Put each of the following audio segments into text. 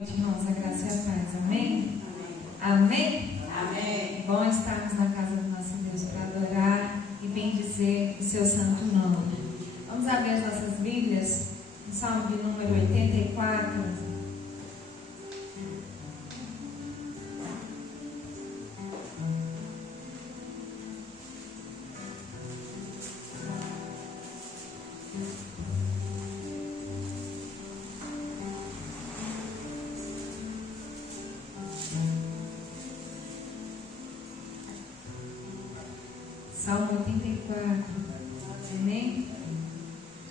Irmãos, a graça e a paz, amém? Amém? Amém. Bom estarmos na casa do nosso Deus para adorar e bendizer o seu santo nome. Vamos abrir as nossas Bíblias, no Salmo de número 84. Salmo 84, amém?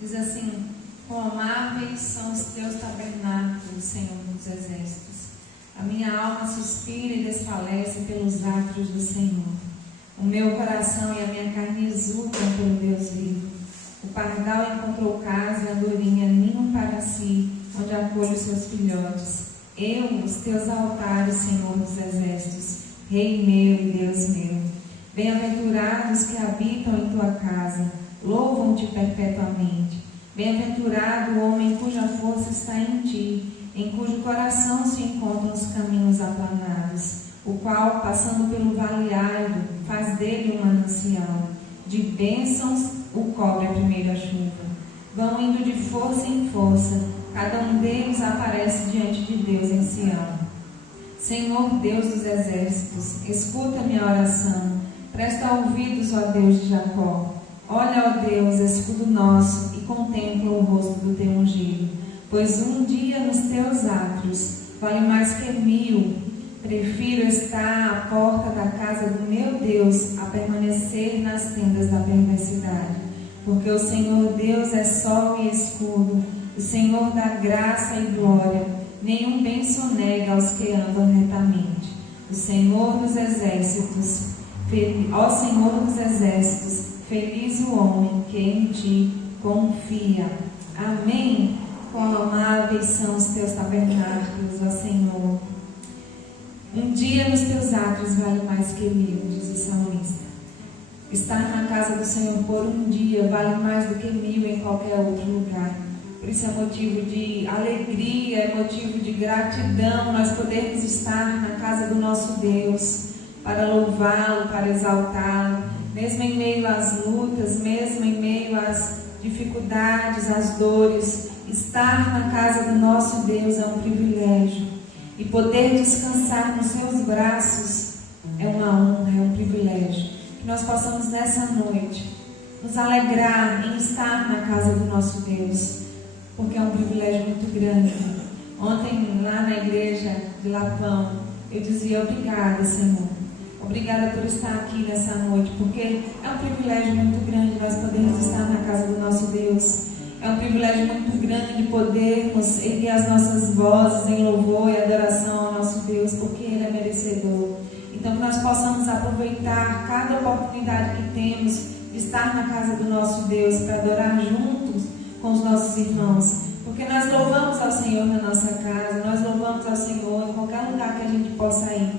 Diz assim: quão amáveis são os teus tabernáculos, Senhor dos exércitos. A minha alma suspira e desfalece pelos atos do Senhor. O meu coração e a minha carne exultam pelo Deus vivo. O pardal encontrou casa e a andorinha ninho para si, onde acolhe os seus filhotes. Eu, os teus altares, Senhor dos exércitos, Rei meu e Deus meu. Bem-aventurados que habitam em tua casa, louvam-te perpetuamente. Bem-aventurado o homem cuja força está em ti, em cujo coração se encontram os caminhos aplanados, o qual, passando pelo vale árido, faz dele um manancial. De bênçãos o cobre a primeira chuva. Vão indo de força em força, cada um deles aparece diante de Deus em Sião. Senhor Deus dos exércitos, escuta minha oração. Presta ouvidos, ó Deus de Jacó. Olha, ó Deus, escudo nosso, e contempla o rosto do teu ungido. Pois um dia nos teus átrios vale mais que 1000. Prefiro estar à porta da casa do meu Deus a permanecer nas tendas da perversidade. Porque o Senhor Deus é sol e escudo, o Senhor dá graça e glória. Nenhum bem sonega aos que andam retamente. O Senhor dos exércitos, ó Senhor dos exércitos, feliz o homem que em ti confia. Amém. Quão amáveis são os teus tabernáculos, ó Senhor. Um dia nos teus átrios vale mais que 1000, diz o salmista. Estar na casa do Senhor por um dia vale mais do que 1000 em qualquer outro lugar. Por isso é motivo de alegria, é motivo de gratidão nós podermos estar na casa do nosso Deus, para louvá-lo, para exaltá-lo, mesmo em meio às lutas, mesmo em meio às dificuldades, às dores. Estar na casa do nosso Deus é um privilégio, e poder descansar nos seus braços é uma honra, é um privilégio. Que nós possamos nessa noite nos alegrar em estar na casa do nosso Deus, porque é um privilégio muito grande. Ontem lá na igreja de Lapão eu dizia: obrigada, Senhor. Obrigada por estar aqui nessa noite, porque é um privilégio muito grande nós podermos estar na casa do nosso Deus. É um privilégio muito grande podermos erguer as nossas vozes em louvor e adoração ao nosso Deus, porque Ele é merecedor. Então, que nós possamos aproveitar cada oportunidade que temos de estar na casa do nosso Deus para adorar juntos com os nossos irmãos. Porque nós louvamos ao Senhor na nossa casa, nós louvamos ao Senhor em qualquer lugar que a gente possa ir.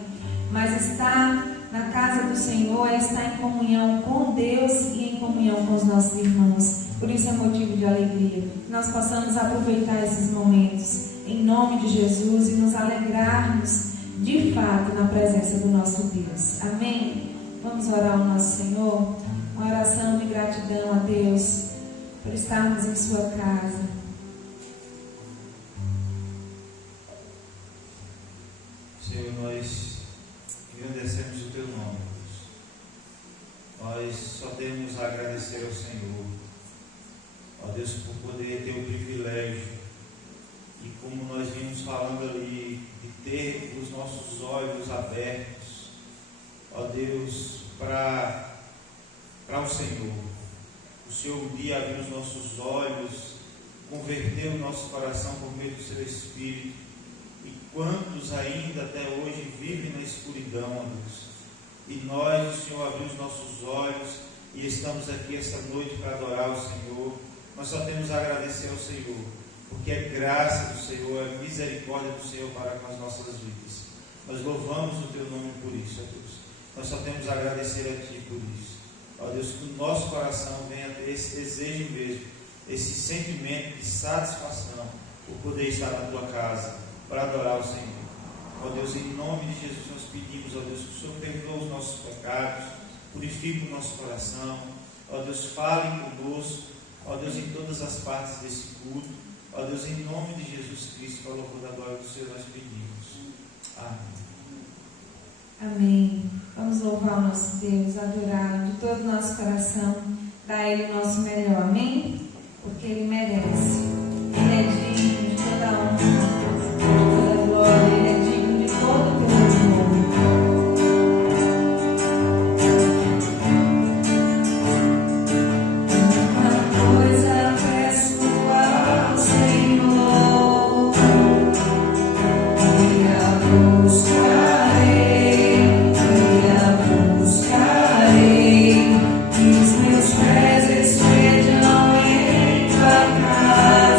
Mas estar na casa do Senhor é estar em comunhão com Deus e em comunhão com os nossos irmãos. Por isso é motivo de alegria. Que nós possamos aproveitar esses momentos em nome de Jesus e nos alegrarmos de fato na presença do nosso Deus. Amém? Vamos orar ao nosso Senhor. Uma oração de gratidão a Deus por estarmos em sua casa. Senhor, nós agradecemos o teu nome, Deus. Nós só temos a agradecer ao Senhor, ó Deus, por poder ter o privilégio, e como nós vimos falando ali, de ter os nossos olhos abertos, ó Deus, para o Senhor. O Senhor um dia abriu os nossos olhos, converteu o nosso coração por meio do seu Espírito. E quantos ainda até hoje vivem na escuridão, ó Deus. E nós, o Senhor abriu os nossos olhos e estamos aqui esta noite para adorar o Senhor. Nós só temos a agradecer ao Senhor, porque é graça do Senhor, é misericórdia do Senhor para com as nossas vidas. Nós louvamos o teu nome por isso, ó Deus. Nós só temos a agradecer a ti por isso. Ó Deus, que o nosso coração venha ter esse desejo mesmo, esse sentimento de satisfação por poder estar na tua casa, para adorar o Senhor. Ó Deus, em nome de Jesus nós pedimos, ó Deus, que o Senhor perdoe os nossos pecados, purifique o nosso coração. Ó Deus, fale conosco, ó Deus, em todas as partes desse culto. Ó Deus, em nome de Jesus Cristo, para o louvor da glória do Senhor, nós pedimos. Amém. Amém. Vamos louvar o nosso Deus, adorá-lo de todo o nosso coração, dar a Ele o nosso melhor. Amém? Porque Ele merece. Ele é digno de toda a honra, de toda a glória. Ele é digno de todo o teu louvor. Uma coisa peço ao Senhor, e a buscarei, que os meus pés estejam em tua casa.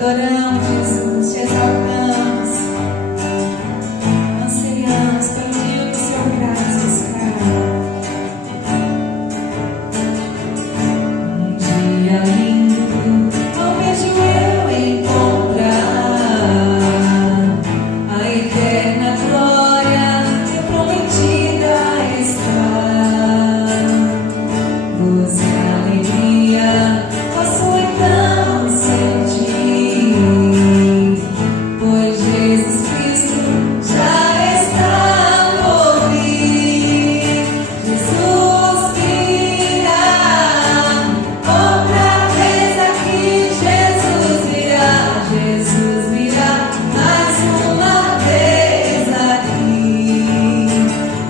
adoramos, Jesus, te exaltamos, ansiamos pelo dia do seu graças, Pai. Um dia lindo, almejo eu encontrar a eterna glória que prometida está. Luz e alegria posso então sentir, pois Jesus Cristo já está por vir. Jesus virá outra vez aqui. Jesus virá mais uma vez aqui.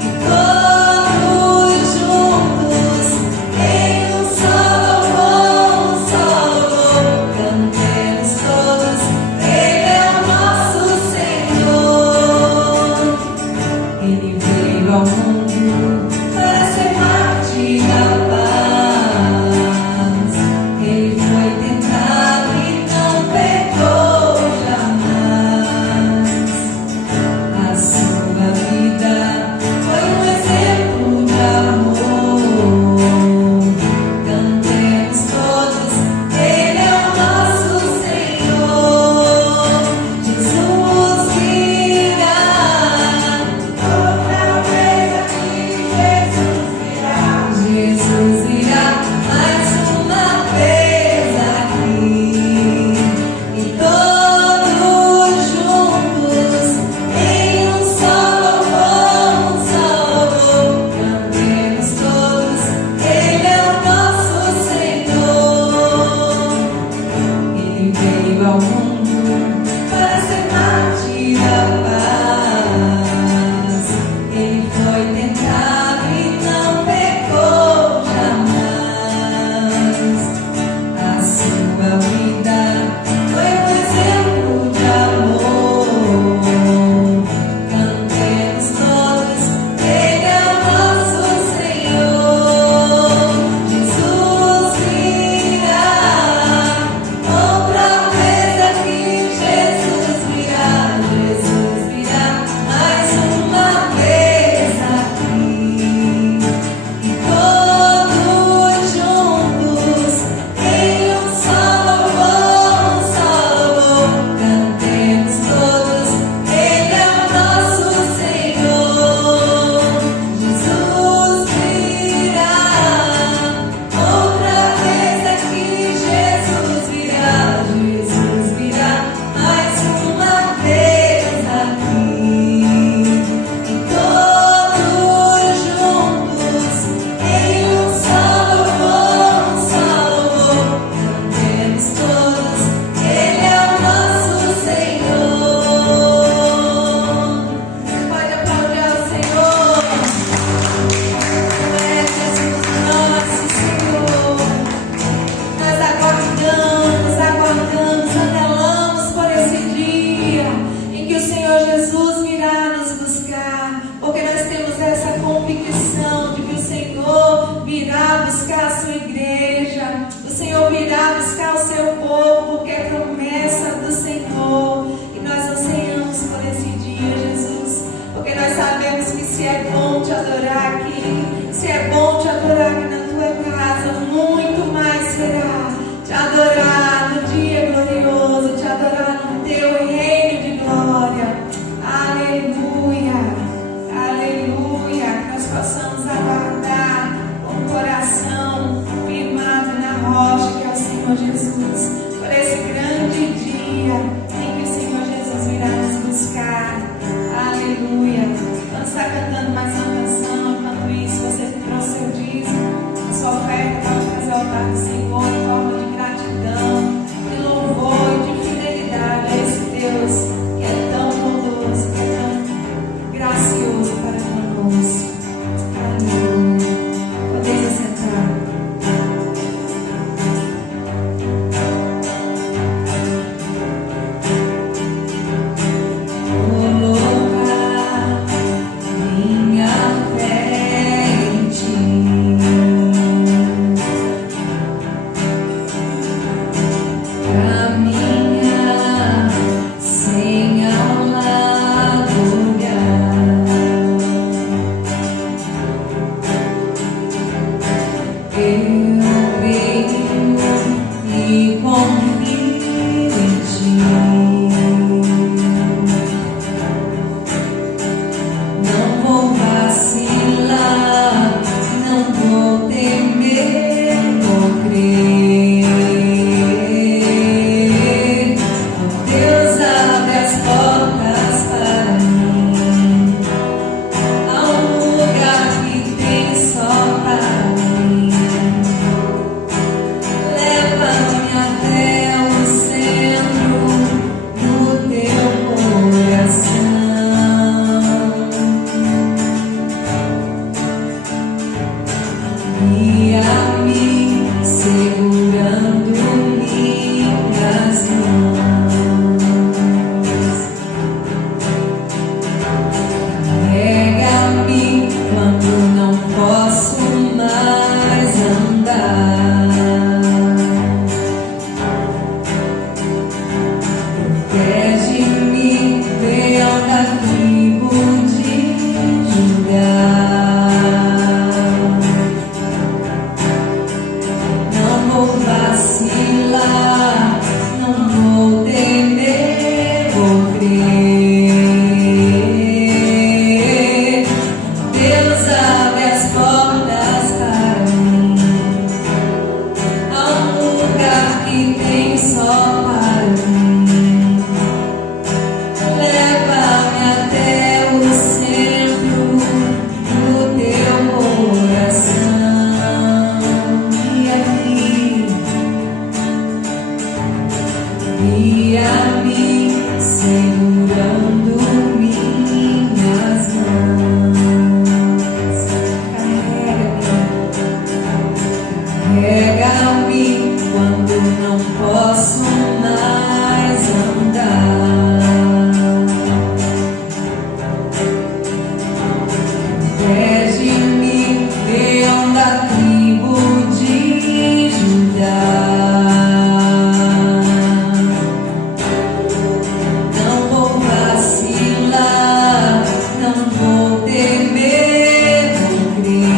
E todos juntos em um só louvor, cantemos todos, Ele é o nosso Senhor. Ele veio ao mundo para ser mártir da paz. Ele foi tentado e não pecou jamais. A sua vida foi um exemplo de amor. Cantemos todos, Ele é o nosso Senhor. Jesus virá outra vez aqui. Jesus virá mais uma vez aqui. E todos juntos em um só louvor, cantemos todos, Ele é o nosso Senhor. Ele veio ao mundo para ser mártir da paz. Ele foi tentado e não pecou jamais. A sua vida foi um exemplo de amor. Cantemos todos, Ele é o nosso Senhor. Jesus virá outra vez aqui. guia-me segurando minhas mãos, carrega-me quando não posso mais andar. Protege-me, leão da tribo de Judá. Não vou vacilar, não vou temer, vou crer.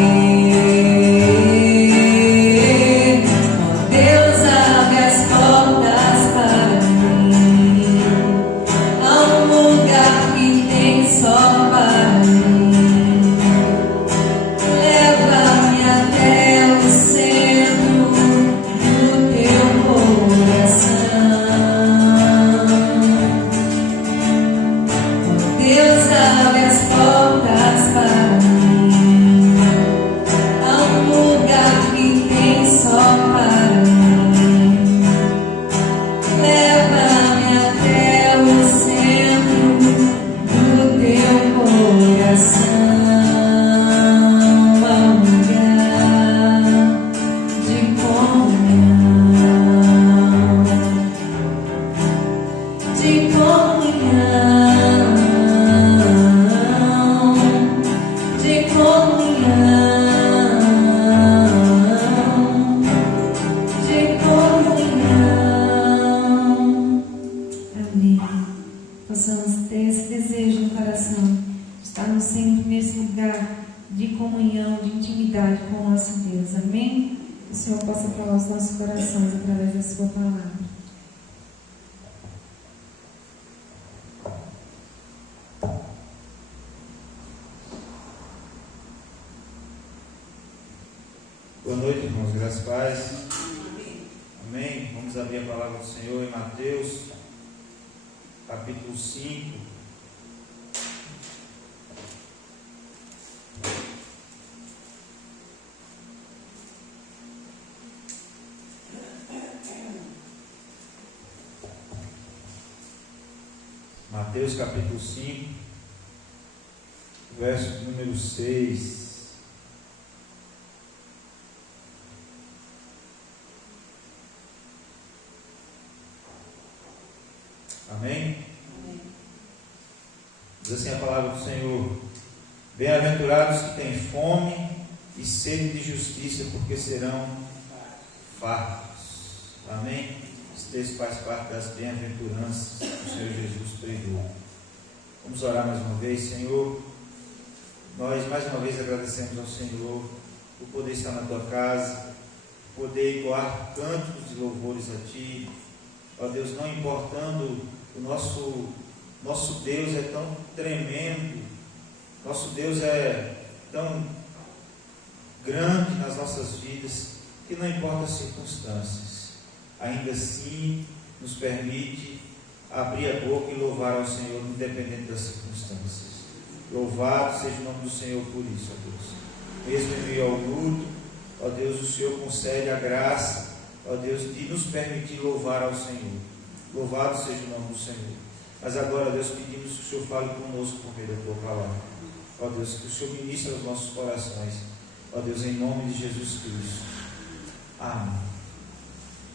Ó Deus, abre as portas para mim. Há um lugar que tem só para mim. Leva-me até o centro do teu coração. Ó Deus, abre as portas para mim. Há um lugar que tem só para mim. Leva-me até o centro do teu coração. Há um lugar de comunhão, de comunhão, de comunhão, de comunhão. Amém. Possamos ter esse desejo no coração, de estarmos sempre nesse lugar de comunhão, de intimidade com o nosso Deus. Amém? Que o Senhor possa falar aos nossos corações através da sua palavra. Boa noite, irmãos. Graças a paz. Amém. Vamos abrir a palavra do Senhor em Mateus, capítulo 5. Mateus, capítulo 5, verso número 6. Amém? Diz assim a palavra do Senhor: bem-aventurados que têm fome e sede de justiça, porque serão fartos. Amém? Esse texto faz parte das bem-aventuranças que o Senhor Jesus pregou. Vamos orar mais uma vez. Senhor, nós mais uma vez agradecemos ao Senhor por poder estar na tua casa, poder entoar cânticos de louvores a ti. Ó Deus, não importando o nosso Deus é tão tremendo, nosso Deus é tão grande nas nossas vidas, que não importa as circunstâncias, ainda assim nos permite abrir a boca e louvar ao Senhor, independente das circunstâncias. Louvado seja o nome do Senhor por isso, ó Deus. Mesmo em meio ao luto, ó Deus, o Senhor concede a graça, ó Deus, de nos permitir louvar ao Senhor. Louvado seja o nome do Senhor. Mas agora, Deus, pedimos que o Senhor fale conosco por meio da tua palavra. Ó Deus, que o Senhor ministre aos nossos corações. Ó Deus, em nome de Jesus Cristo. Amém.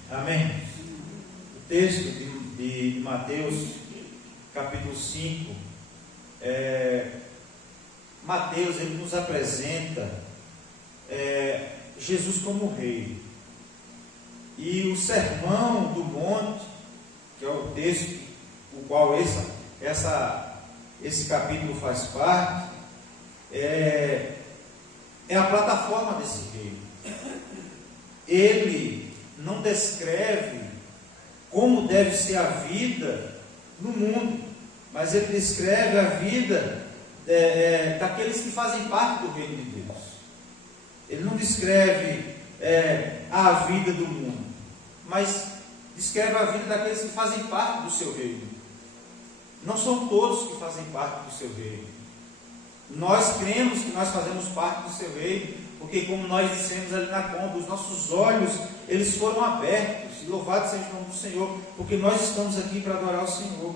Amém. O texto de Mateus, capítulo 5, Mateus, ele nos apresenta Jesus como rei. E o Sermão do Monte, que é o texto o qual esse capítulo faz parte, é a plataforma desse rei. Ele não descreve como deve ser a vida no mundo, mas ele descreve a vida daqueles que fazem parte do reino de Deus. Ele não descreve a vida do mundo, mas descreve a vida daqueles que fazem parte do seu reino. Não são todos que fazem parte do seu reino. Nós cremos que nós fazemos parte do seu reino, porque, como nós dissemos ali na conta, os nossos olhos, eles foram abertos, louvado seja o nome do Senhor, porque nós estamos aqui para adorar o Senhor.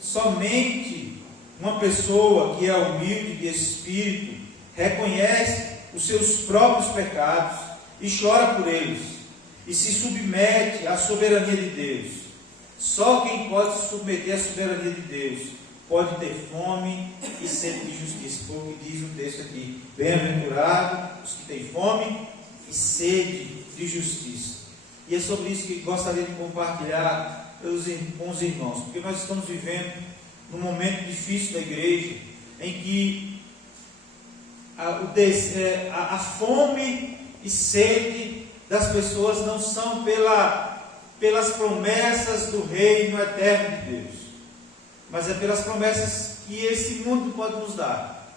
Somente uma pessoa que é humilde de espírito reconhece os seus próprios pecados e chora por eles e se submete à soberania de Deus. Só quem pode se submeter à soberania de Deus pode ter fome e sede de justiça, porque diz o texto aqui: bem-aventurados os que têm fome e sede de justiça. E é sobre isso que gostaria de compartilhar com os irmãos, porque nós estamos vivendo num momento difícil da igreja, em que a fome e sede das pessoas não são pelas promessas do reino eterno de Deus, mas é pelas promessas que esse mundo pode nos dar.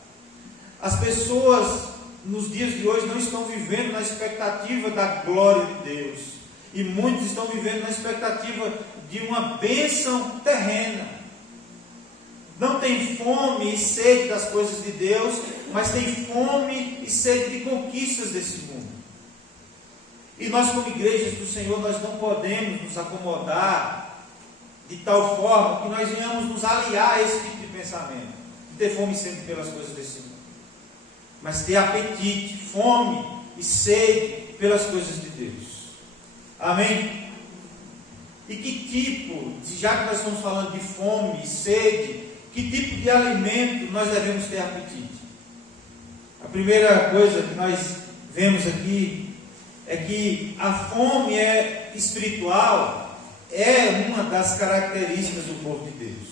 As pessoas nos dias de hoje não estão vivendo na expectativa da glória de Deus, e muitos estão vivendo na expectativa de uma bênção terrena. Não tem fome e sede das coisas de Deus, mas tem fome e sede de conquistas desse mundo. E nós, como igrejas do Senhor, nós não podemos nos acomodar de tal forma que nós venhamos nos aliar a esse tipo de pensamento, de ter fome e sede pelas coisas desse mundo, mas ter apetite, fome e sede pelas coisas de Deus. Amém? E que tipo, já que nós estamos falando de fome e sede, que tipo de alimento nós devemos ter apetite? A primeira coisa que nós vemos aqui é que a fome espiritual é uma das características do povo de Deus.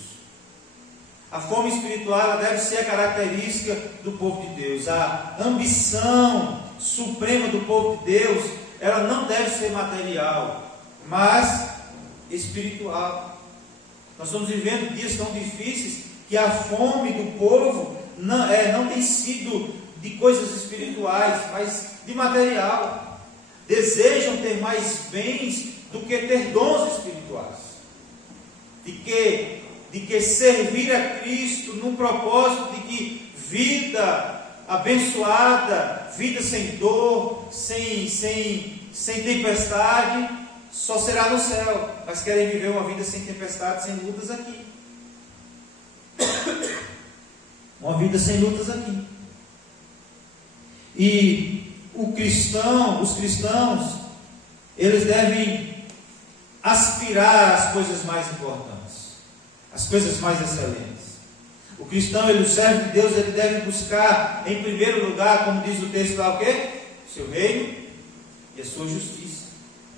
A fome espiritual ela deve ser a característica do povo de Deus. A ambição suprema do povo de Deus, ela não deve ser material, mas espiritual. Nós estamos vivendo dias tão difíceis que a fome do povo não tem sido de coisas espirituais, mas de material. Desejam ter mais bens do que ter dons espirituais, de que servir a Cristo num propósito de que vida abençoada, vida sem dor, sem tempestade, só será no céu, mas querem viver uma vida sem tempestade, sem lutas aqui. Uma vida sem lutas aqui. E os cristãos, eles devem aspirar às coisas mais importantes, às coisas mais excelentes. O cristão, o servo de Deus, ele deve buscar em primeiro lugar, como diz o texto lá, o quê? Seu reino e a sua justiça,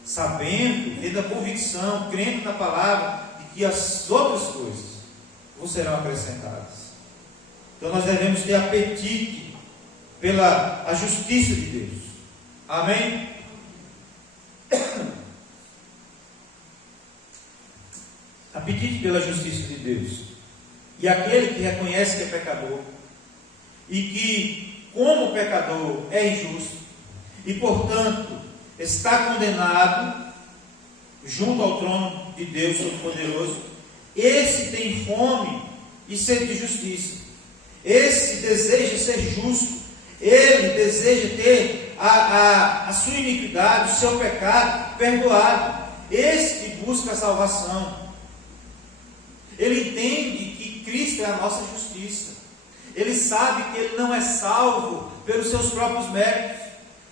sabendo, tendo a convicção, crendo na palavra, de que as outras coisas vos serão acrescentadas. Então nós devemos ter apetite pela a justiça de Deus. Amém? Apetite pela justiça de Deus. E aquele que reconhece que é pecador, e que, como pecador, é injusto, e portanto está condenado junto ao trono de Deus Todo-Poderoso, esse tem fome e sede de justiça. Esse deseja ser justo, ele deseja ter a sua iniquidade, o seu pecado perdoado. Esse que busca a salvação. Ele entende que Cristo é a nossa justiça. Ele sabe que ele não é salvo pelos seus próprios méritos,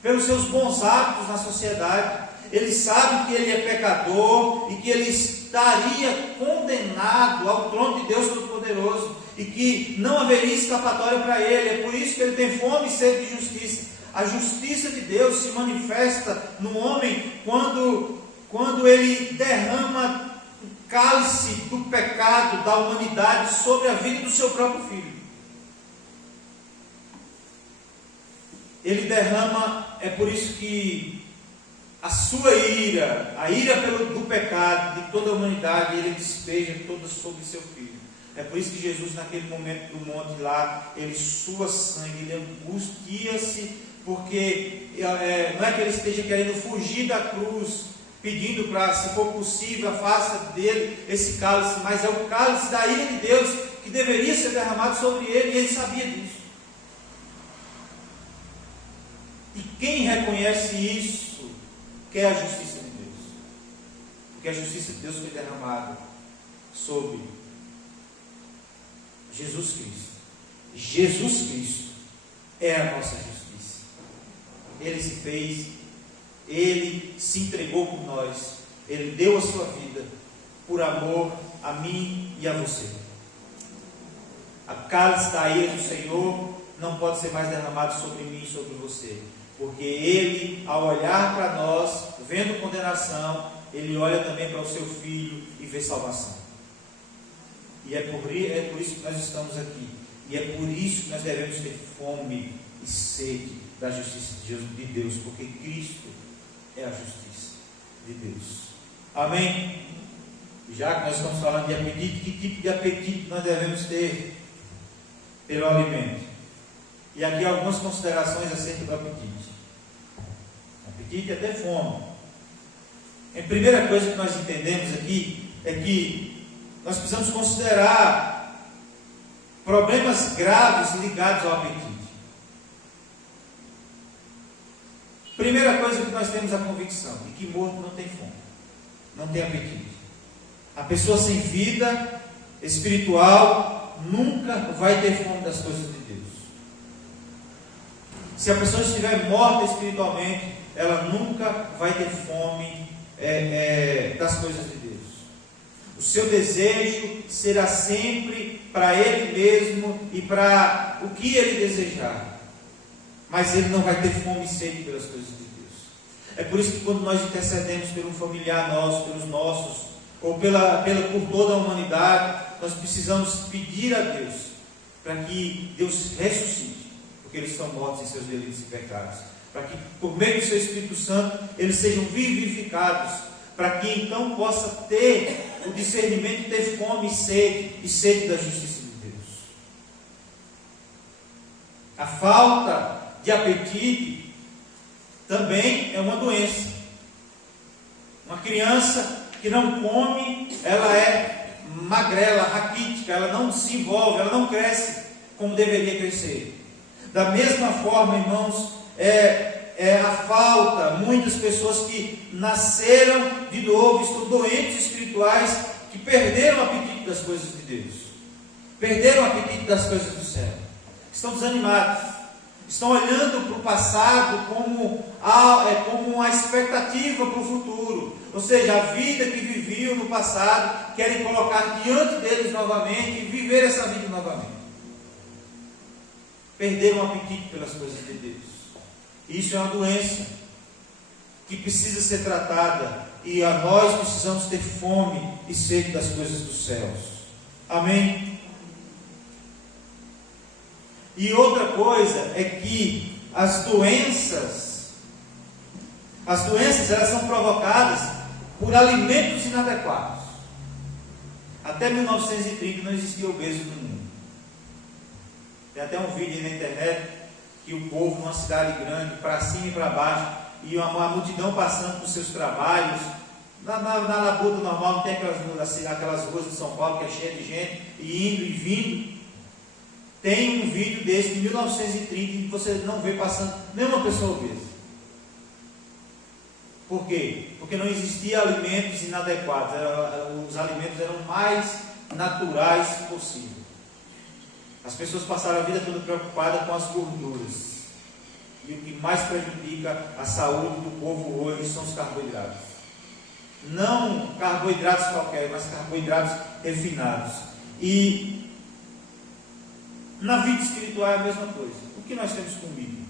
pelos seus bons hábitos na sociedade. Ele sabe que ele é pecador e que ele estaria condenado ao trono de Deus Todo-Poderoso e que não haveria escapatória para ele. É por isso que ele tem fome e sede de justiça. A justiça de Deus se manifesta no homem quando ele derrama o cálice do pecado da humanidade sobre a vida do seu próprio filho. Ele derrama, é por isso que a sua ira, a ira do pecado de toda a humanidade, ele despeja toda sobre seu filho. É por isso que Jesus, naquele momento do monte lá, ele sua sangue, ele angustia-se, porque não é que ele esteja querendo fugir da cruz, pedindo para, se for possível, afasta dele esse cálice, mas é o cálice da ira de Deus que deveria ser derramado sobre ele, e ele sabia disso. E quem reconhece isso, quer a justiça de Deus. Porque a justiça de Deus foi derramada sobre Jesus Cristo. Jesus Cristo é a nossa justiça. Ele se fez, Ele se entregou por nós, Ele deu a sua vida por amor a mim e a você. A cálice da ira do Senhor não pode ser mais derramado sobre mim e sobre você, porque Ele, ao olhar para nós, vendo condenação, Ele olha também para o seu Filho e vê salvação. E é por isso que nós estamos aqui. E é por isso que nós devemos ter fome e sede da justiça de Deus, porque Cristo é a justiça de Deus. Amém? Já que nós estamos falando de apetite, que tipo de apetite nós devemos ter pelo alimento? E aqui algumas considerações acerca do apetite. Apetite é ter fome. A primeira coisa que nós entendemos aqui é que nós precisamos considerar problemas graves ligados ao apetite. Primeira coisa que nós temos a convicção de que morto não tem fome, não tem apetite. A pessoa sem vida espiritual nunca vai ter fome das coisas de Deus. Se a pessoa estiver morta espiritualmente, ela nunca vai ter fome das coisas de Deus. O seu desejo será sempre para ele mesmo e para o que ele desejar. Mas ele não vai ter fome e sede pelas coisas de Deus. É por isso que quando nós intercedemos por um familiar nosso, pelos nossos, ou por toda a humanidade, nós precisamos pedir a Deus para que Deus ressuscite, porque eles estão mortos em seus delitos e pecados, para que por meio do seu Espírito Santo eles sejam vivificados, para que então possa ter o discernimento de ter fome e sede da justiça de Deus. A falta de apetite também é uma doença. Uma criança que não come, ela é magrela, raquítica, ela não se envolve, ela não cresce como deveria crescer. Da mesma forma, irmãos, a falta, muitas pessoas que nasceram de novo, estão doentes espirituais, que perderam o apetite das coisas de Deus, perderam o apetite das coisas do céu, estão desanimados, estão olhando para o passado como uma expectativa para o futuro, ou seja, a vida que viviam no passado, querem colocar diante deles novamente e viver essa vida novamente. Perderam o apetite pelas coisas de Deus. Isso é uma doença que precisa ser tratada, e nós precisamos ter fome e sede das coisas dos céus. Amém? E outra coisa é que as doenças elas são provocadas por alimentos inadequados. Até 1930 não existia obeso no mundo. Tem até um vídeo aí na internet que o povo numa cidade grande, para cima e para baixo, e uma multidão passando por seus trabalhos, na labuta normal, não tem aquelas ruas de São Paulo que é cheia de gente, e indo e vindo. Tem um vídeo desse de 1930 que você não vê passando nenhuma pessoa obesa. Por quê? Porque não existia alimentos inadequados, os alimentos eram mais naturais possível. As pessoas passaram a vida toda preocupadas com as gorduras. E o que mais prejudica a saúde do povo hoje são os carboidratos. Não carboidratos qualquer, mas carboidratos refinados. E na vida espiritual é a mesma coisa. O que nós temos comido?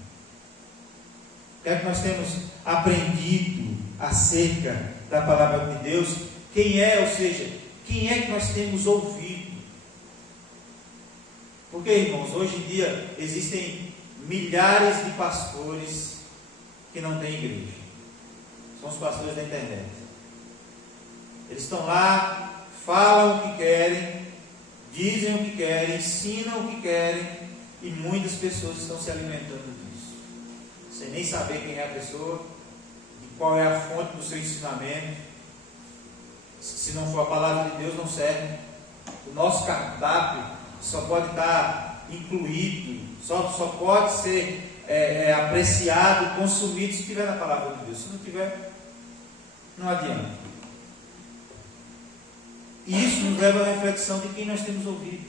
O que é que nós temos aprendido acerca da palavra de Deus? Quem é que nós temos ouvido? Porque, irmãos, hoje em dia existem milhares de pastores que não têm igreja. São os pastores da internet. Eles estão lá, falam o que querem, dizem o que querem, ensinam o que querem, e muitas pessoas estão se alimentando disso, sem nem saber quem é a pessoa, de qual é a fonte do seu ensinamento. Se não for a palavra de Deus, não serve. O nosso cardápio só pode estar incluído, só pode ser apreciado, consumido se tiver na palavra de Deus. Se não tiver, não adianta. E isso nos leva à reflexão de quem nós temos ouvido.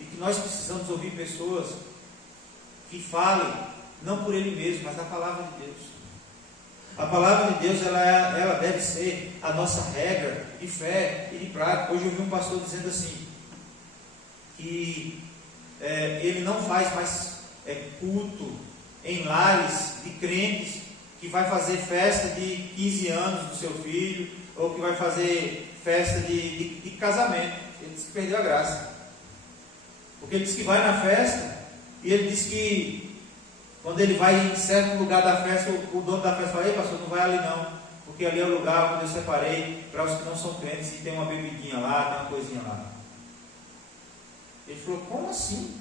E que nós precisamos ouvir pessoas que falem, não por ele mesmo, mas da palavra de Deus. A palavra de Deus, ela deve ser a nossa regra de fé e de prática. Hoje eu vi um pastor dizendo assim, que ele não faz mais culto em lares de crentes, que vai fazer festa de 15 anos do seu filho, ou que vai fazer festa de casamento. Ele disse que perdeu a graça. Porque ele disse que vai na festa, e ele disse que quando ele vai em certo lugar da festa, o dono da festa fala: ei, pastor, não vai ali não, porque ali é o lugar onde eu separei para os que não são crentes, e tem uma bebidinha lá, tem uma coisinha lá. Ele falou: como assim?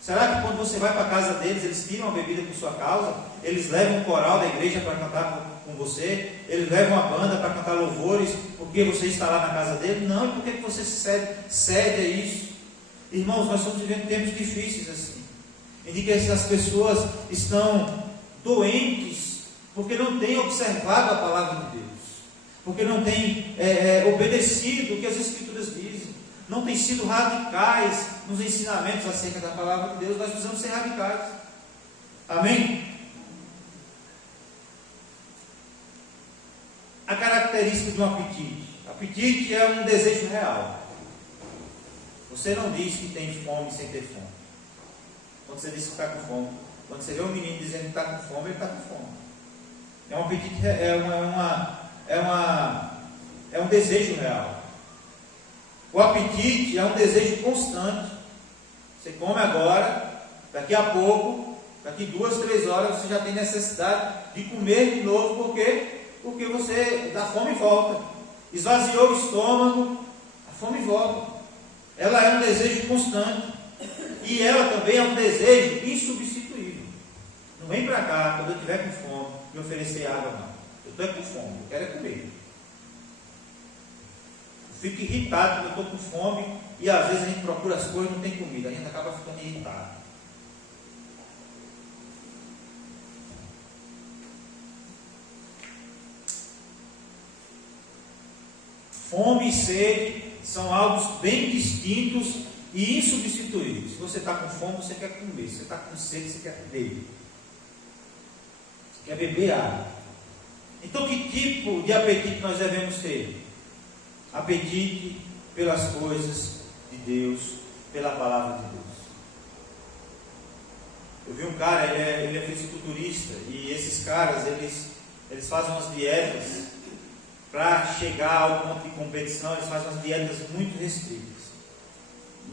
Será que quando você vai para a casa deles, eles tiram a bebida por sua causa? Eles levam um coral da igreja para cantar com você? Eles levam uma banda para cantar louvores porque você está lá na casa dele? Não, e por que você cede a isso? Irmãos, nós estamos vivendo tempos difíceis assim, em que essas pessoas estão doentes porque não têm observado a palavra de Deus, porque não têm obedecido o que as Escrituras dizem, não têm sido radicais nos ensinamentos acerca da palavra de Deus. Nós precisamos ser radicais. Amém? A característica de um apetite. Apetite é um desejo real. Você não diz que tem fome sem ter fome. Quando você diz que está com fome, quando você vê um menino dizendo que está com fome, ele está com fome. É um apetite, é um desejo real. O apetite é um desejo constante. Você come agora, daqui a pouco, daqui 2, 3 horas, você já tem necessidade de comer de novo, porque você, a fome volta. Esvaziou o estômago, a fome volta. Ela é um desejo constante. E ela também é um desejo insubstituível. Não vem para cá, quando eu estiver com fome, me oferecer água, não. Eu estou com fome, eu quero comer. Fico irritado quando eu estou com fome e às vezes a gente procura as coisas e não tem comida, a gente acaba ficando irritado. Fome e sede são algo bem distintos e insubstituíveis. Se você está com fome, você quer comer. Se você está com sede, você quer beber. Você quer beber água. Então, que tipo de apetite nós devemos ter? Apetite pelas coisas de Deus, pela palavra de Deus. Eu vi um cara, ele é fisiculturista, e esses caras, eles fazem umas dietas para chegar ao ponto de competição. Eles fazem umas dietas muito restritas.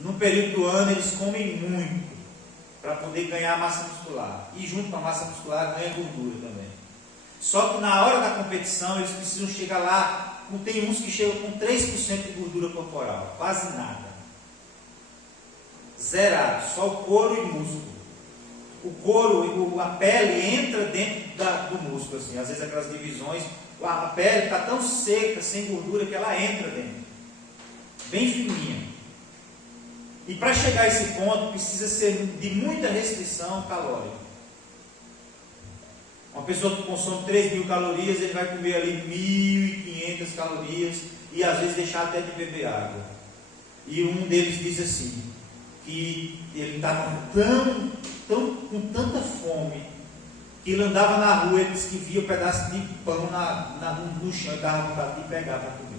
No período do ano, eles comem muito para poder ganhar massa muscular, e junto com a massa muscular ganha gordura também. Só que na hora da competição, eles precisam chegar lá. Tem uns que chegam com 3% de gordura corporal, quase nada, zerado, só o couro e músculo. O couro, a pele entra dentro do músculo, assim. Às vezes aquelas divisões, a pele está tão seca, sem gordura, que ela entra dentro, bem fininha. E para chegar a esse ponto, precisa ser de muita restrição calórica. Uma pessoa que consome 3.000 calorias, ele vai comer ali 1.500 calorias e às vezes deixar até de beber água. E um deles diz assim, que ele estava com tanta fome, que ele andava na rua, ele disse que via um pedaço de pão no chão e dava vontade de pegar para comer.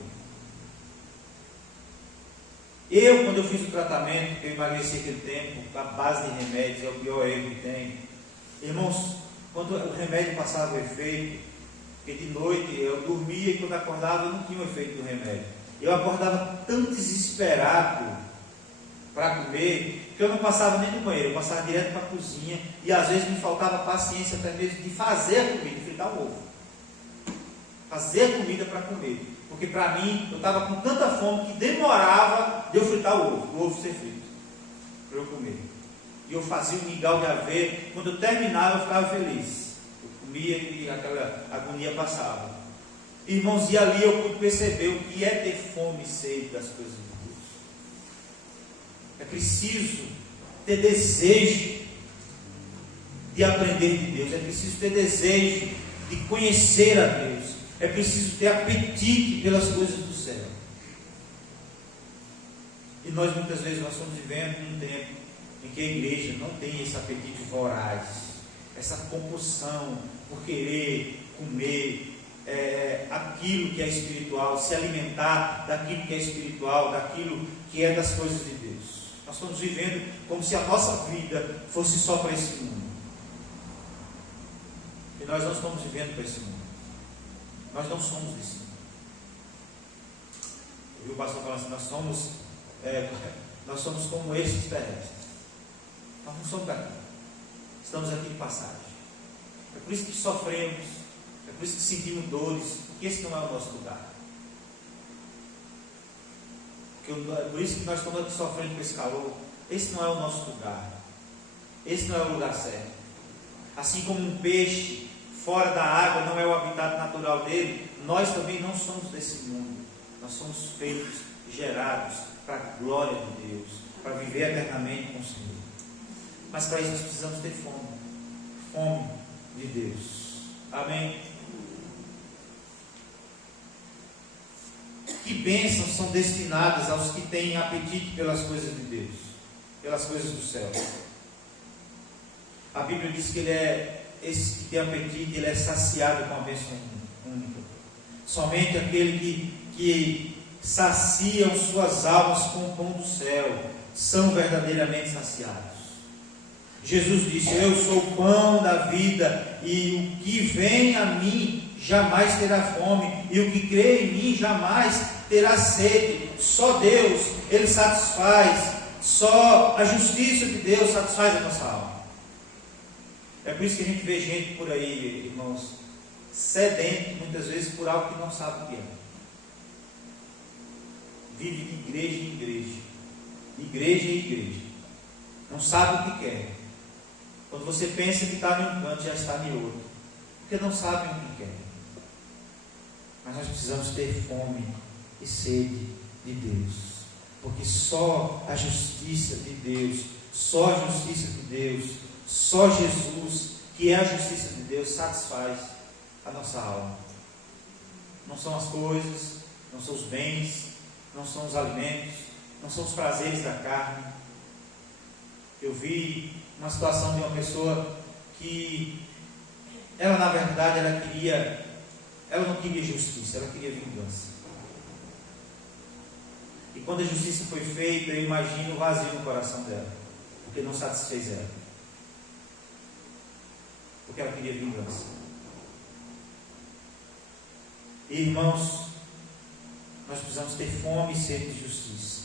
Quando eu fiz o tratamento, que eu emagreci aquele tempo, a base de remédios, é o pior erro que tem. Irmãos, quando o remédio passava o efeito, porque de noite eu dormia e quando acordava eu não tinha o efeito do remédio. Eu acordava tão desesperado para comer, que eu não passava nem no banheiro, eu passava direto para a cozinha, e às vezes me faltava paciência até mesmo de fazer a comida, de fritar o ovo. Fazer a comida para comer. Porque para mim, eu estava com tanta fome que demorava de eu fritar o ovo ser frito, para eu comer. E eu fazia um mingau de aveia. Quando eu terminava, eu ficava feliz. Eu comia e aquela agonia passava. Irmãos, e ali eu pude perceber o que é ter fome e sede das coisas de Deus. É preciso ter desejo de aprender de Deus. É preciso ter desejo de conhecer a Deus. É preciso ter apetite pelas coisas do céu. E nós muitas vezes nós estamos vivendo num tempo em que a igreja não tem esse apetite voraz, essa compulsão por querer comer aquilo que é espiritual, se alimentar daquilo que é espiritual, daquilo que é das coisas de Deus. Nós estamos vivendo como se a nossa vida fosse só para esse mundo. E nós não estamos vivendo para esse mundo. Nós não somos desse mundo. Eu vi o pastor falando assim, nós somos como esses terrestres. Nós não somos daqui. Estamos aqui de passagem. É por isso que sofremos, é por isso que sentimos dores, porque esse não é o nosso lugar. É por isso que nós estamos aqui sofrendo com esse calor. Esse não é o nosso lugar. Esse não é o lugar certo. Assim como um peixe fora da água não é o habitat natural dele, nós também não somos desse mundo. Nós somos feitos, gerados para a glória de Deus, para viver eternamente com o Senhor. Mas para isso nós precisamos ter fome de Deus. Amém? Que bênçãos são destinadas aos que têm apetite pelas coisas de Deus, pelas coisas do céu. A Bíblia diz que esse que tem apetite, ele é saciado com a bênção única. Somente aquele que saciam suas almas com o pão do céu são verdadeiramente saciados. Jesus disse: eu sou o pão da vida, e o que vem a mim jamais terá fome, e o que crê em mim jamais terá sede. Só Deus, Ele satisfaz, só a justiça de Deus satisfaz a nossa alma. É por isso que a gente vê gente por aí, irmãos, sedento muitas vezes por algo que não sabe o que é. Vive de igreja em igreja, igreja em igreja, não sabe o que quer. Quando você pensa que está em um canto, já está em outro, porque não sabe o que quer. Mas nós precisamos ter fome e sede de Deus, porque só a justiça de Deus, só a justiça de Deus, só Jesus, que é a justiça de Deus, satisfaz a nossa alma. Não são as coisas, não são os bens, não são os alimentos, não são os prazeres da carne. Eu vi uma situação de uma pessoa que ela, na verdade, ela não queria justiça, ela queria vingança. E quando a justiça foi feita, eu imagino o vazio no coração dela, porque não satisfez ela, porque ela queria vingança. E, irmãos, nós precisamos ter fome e sede de justiça.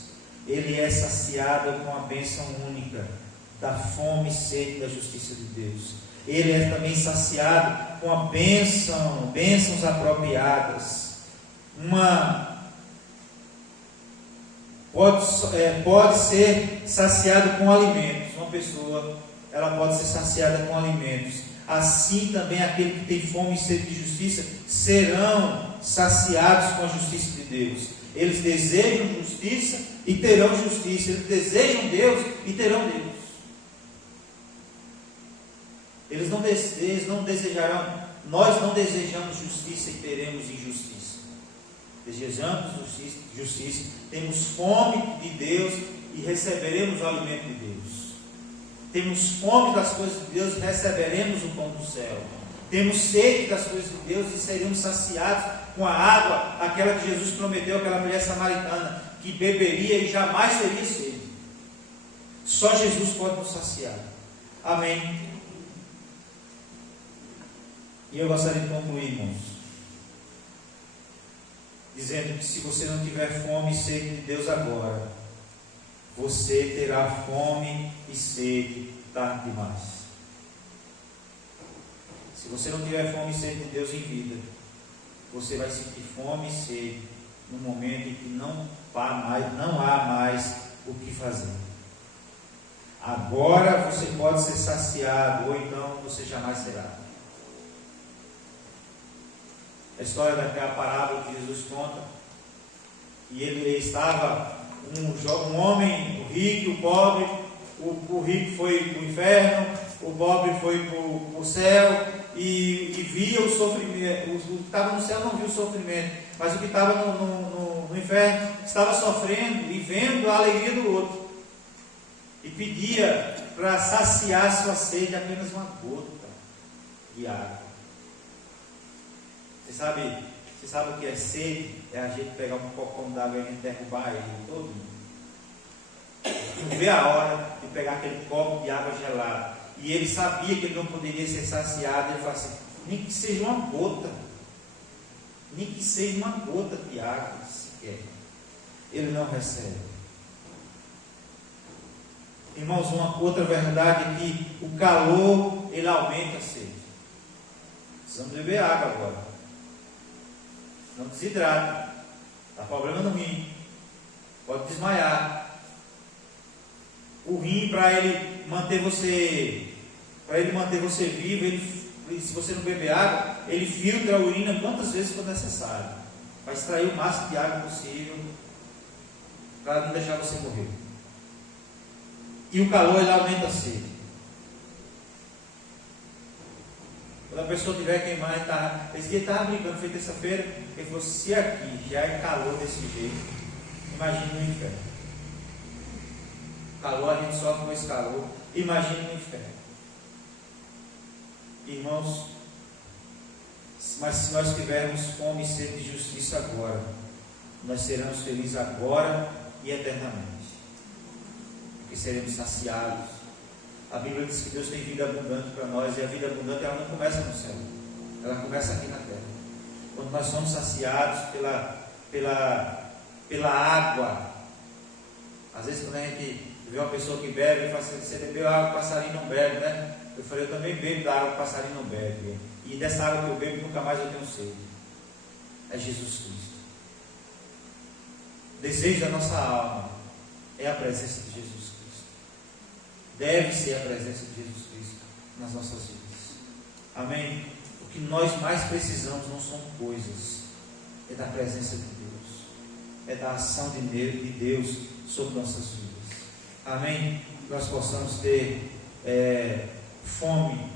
Ele é saciado com a bênção única da fome e sede da justiça de Deus. Ele é também saciado com a bênçãos apropriadas. Pode ser saciado com alimentos. Uma pessoa, ela pode ser saciada com alimentos. Assim também aquele que tem fome e sede de justiça serão saciados com a justiça de Deus. Eles desejam justiça e terão justiça. Eles desejam Deus e terão Deus. Eles não desejarão. Nós não desejamos justiça e teremos injustiça. Desejamos justiça, temos fome de Deus e receberemos o alimento de Deus. Temos fome das coisas de Deus e receberemos o pão do céu. Temos sede das coisas de Deus e seremos saciados com a água, aquela que Jesus prometeu àquela mulher samaritana, que beberia e jamais teria sede. Só Jesus pode nos saciar. Amém. E eu gostaria de concluir, irmãos, dizendo que se você não tiver fome e sede de Deus agora, você terá fome e sede tarde demais. Se você não tiver fome e sede de Deus em vida, você vai sentir fome e sede no momento em que não há mais o que fazer. Agora você pode ser saciado, ou então você jamais será. A história daquela parábola que Jesus conta, e ele estava um homem, o rico e o pobre. O rico foi para o inferno, o Bob foi para o céu e via o sofrimento. O que estava no céu não viu o sofrimento, mas o que estava no inferno estava sofrendo e vendo a alegria do outro. E pedia para saciar sua sede apenas uma gota de água. Você sabe o que é sede? É a gente pegar um copão d'água e derrubar ele todo. Não vê a hora de pegar aquele copo de água gelada. E ele sabia que ele não poderia ser saciado. Ele falou assim: nem que seja uma gota, nem que seja uma gota de água sequer. Ele não recebe. Irmãos, uma outra verdade é que o calor, ele aumenta a sede. Precisamos beber água agora. Não desidrata. Dá problema no rim. Pode desmaiar. O rim, para ele manter você vivo, se você não beber água, ele filtra a urina quantas vezes for necessário. Vai extrair o máximo de água possível para não deixar você morrer. E o calor, ele aumenta a sede. Quando a pessoa tiver queimada, esse dia ele estava brincando, foi terça-feira, ele falou: se aqui já é calor desse jeito, imagine no inferno. Calor, a gente sofre com esse calor, imagine no inferno. Irmãos, mas se nós tivermos fome e sede de justiça agora, nós seremos felizes agora e eternamente, porque seremos saciados. A Bíblia diz que Deus tem vida abundante para nós, e a vida abundante ela não começa no céu, ela começa aqui na terra. Quando nós somos saciados pela água. Às vezes quando a gente vê uma pessoa que bebe, ele fala assim: você bebeu água que o passarinho não bebe, né? Eu falei: eu também bebo da água que o passarinho não bebe, e dessa água que eu bebo nunca mais eu tenho sede. É Jesus Cristo. O desejo da nossa alma é a presença de Jesus Cristo. Deve ser a presença de Jesus Cristo nas nossas vidas. Amém? O que nós mais precisamos não são coisas, é da presença de Deus, é da ação de Deus sobre nossas vidas. Amém? Que nós possamos ter fome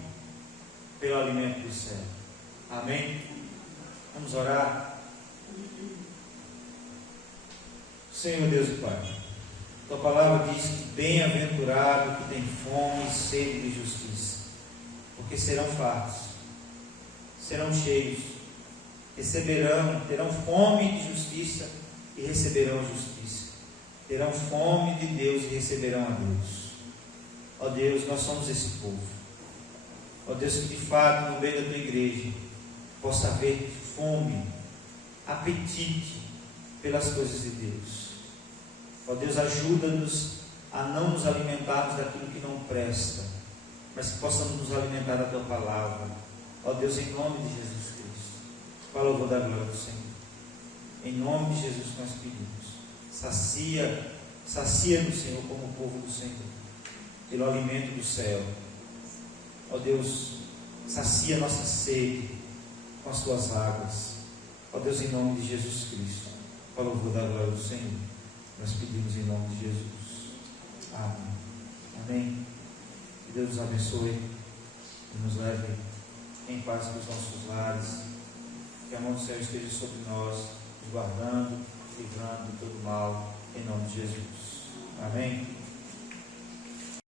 pelo alimento do céu. Amém? Vamos orar. Senhor Deus e Pai, Tua palavra diz que bem-aventurado o que tem fome e sede de justiça, porque serão fartos, serão cheios, terão fome de justiça e receberão justiça, terão fome de Deus e receberão a Deus. Ó Deus, nós somos esse povo. Ó Deus, que de fato no meio da Tua igreja possa haver fome, apetite pelas coisas de Deus. Ó Deus, ajuda-nos a não nos alimentarmos daquilo que não presta, mas que possamos nos alimentar da Tua palavra. Ó Deus, em nome de Jesus Cristo, para o louvor da glória do Senhor. Em nome de Jesus nós pedimos. Sacia-nos, Senhor, como o povo do Senhor, pelo alimento do céu. Ó Deus, sacia nossa sede com as Tuas águas. Ó Deus, em nome de Jesus Cristo, para o louvor da glória do Senhor, nós pedimos em nome de Jesus. Amém. Amém. Que Deus nos abençoe e nos leve em paz para os nossos lares. Que a mão do Senhor esteja sobre nós, nos guardando, livrando de todo mal, em nome de Jesus. Amém.